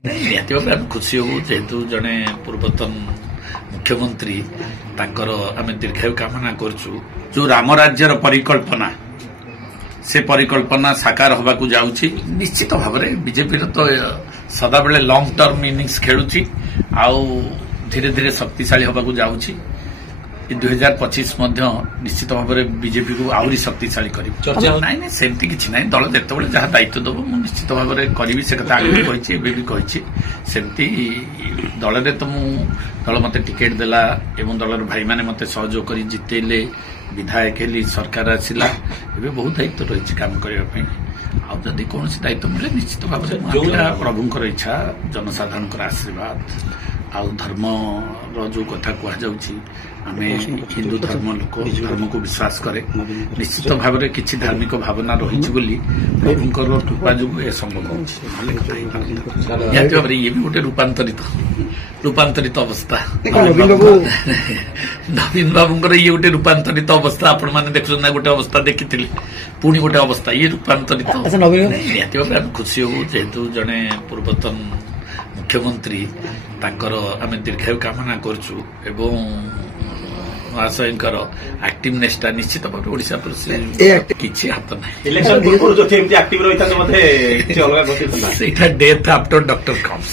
ନିହାତି ଭାବେ ଆମେ ଖୁସି ହବୁ ଯେହେତୁ ଜଣେ ପୂର୍ବତନ ମୁଖ୍ୟମନ୍ତ୍ରୀ ତାଙ୍କର ଆମେ ଦୀର୍ଘାୟୁ କାମନା କରୁଛୁ। ଯୋଉ ରାମ ରାଜ୍ୟର ପରିକଳ୍ପନା ସେ ପରିକଳ୍ପନା ସାକାର ହେବାକୁ ଯାଉଛି। ନିଶ୍ଚିତ ଭାବରେ ବିଜେପିର ତ ସଦାବେଳେ ଲଙ୍ଗ ଟର୍ମ ଇନିଂସ ଖେଳୁଛି ଆଉ ଧୀରେ ଧୀରେ ଶକ୍ତିଶାଳୀ ହେବାକୁ ଯାଉଛି। 2025 ମଧ୍ୟ ନିଶ୍ଚିତ ଭାବରେ ବିଜେପି କୁ ଆହୁରି ଶକ୍ତିଶାଳୀ କରିବ। ନାଇଁ ନାଇଁ ସେମିତି କିଛି ନାହିଁ। ଦଳ ଯେତେବେଳେ ଯାହା ଦାୟିତ୍ୱ ଦେବ ମୁଁ ନିଶ୍ଚିତ ଭାବରେ କରିବି। ସେ କଥା ଆଗରୁ କହିଛି ଏବେ ବି କହିଛି। ସେମିତି ଦଳରେ ତ ମୁଁ ଦଳ ମତେ ଟିକେଟ ଦେଲା ଏବଂ ଦଳର ଭାଇମାନେ ମତେ ସହଯୋଗ କରି ଜିତେଇଲେ, ବିଧାୟକ ହେଲି, ସରକାର ଆସିଲା। ଏବେ ବହୁତ ଦାୟିତ୍ୱ ରହିଛି କାମ କରିବା ପାଇଁ। ଆଉ ଯଦି କୌଣସି ଦାୟିତ୍ୱ ମିଳେ ନିଶ୍ଚିତ ଭାବରେ ପ୍ରଭୁଙ୍କର ଇଚ୍ଛା, ଜନସାଧାରଣଙ୍କର ଆଶୀର୍ବାଦ ଆଉ ଧର୍ମର ଯୋଉ କଥା କୁହାଯାଉଛି, ଆମେ ହିନ୍ଦୁ ଧର୍ମ ଲୋକ, ଧର୍ମକୁ ବିଶ୍ୱାସ କରେ। ନିଶ୍ଚିତ ଭାବରେ କିଛି ଧାର୍ମିକ ଭାବନା ରହିଛି ବୋଲି ପ୍ରଭୁଙ୍କର କୃପା ଯୋଗୁଁ ଏ ସମ୍ଭବ ହେଉଛି। ନିହାତି ଭାବରେ ଇଏ ବି ଗୋଟେ ରୂପାନ୍ତରିତ ଅବସ୍ଥା। ନବୀନ ବାବୁଙ୍କର ଇଏ ଗୋଟେ ରୂପାନ୍ତରିତ ଅବସ୍ଥା। ଆପଣମାନେ ଦେଖୁଛନ୍ତି ନା, ଗୋଟେ ଅବସ୍ଥା ଦେଖିଥିଲେ, ପୁଣି ଗୋଟେ ଅବସ୍ଥା, ଇଏ ରୂପାନ୍ତରିତ। ନିହାତି ଭାବରେ ଆମେ ଖୁସି ହବୁ ଯେହେତୁ ଜଣେ ପୂର୍ବତନ ମୁଖ୍ୟମନ୍ତ୍ରୀ ତାଙ୍କର ଆମେ ଦୀର୍ଘାୟୁ କାମନା କରୁଛୁ ଏବଂ ମହାଶୟଙ୍କର ଆକ୍ଟିଭନେସଟା ନିଶ୍ଚିତ ଭାବରେ ଓଡ଼ିଶା ପ୍ରତି କିଛି ହାତ ନାହିଁ। ସେଇଟା ଡେଥ୍ ଆଫ୍ଟର ଡକ୍ଟର କମ୍ସ।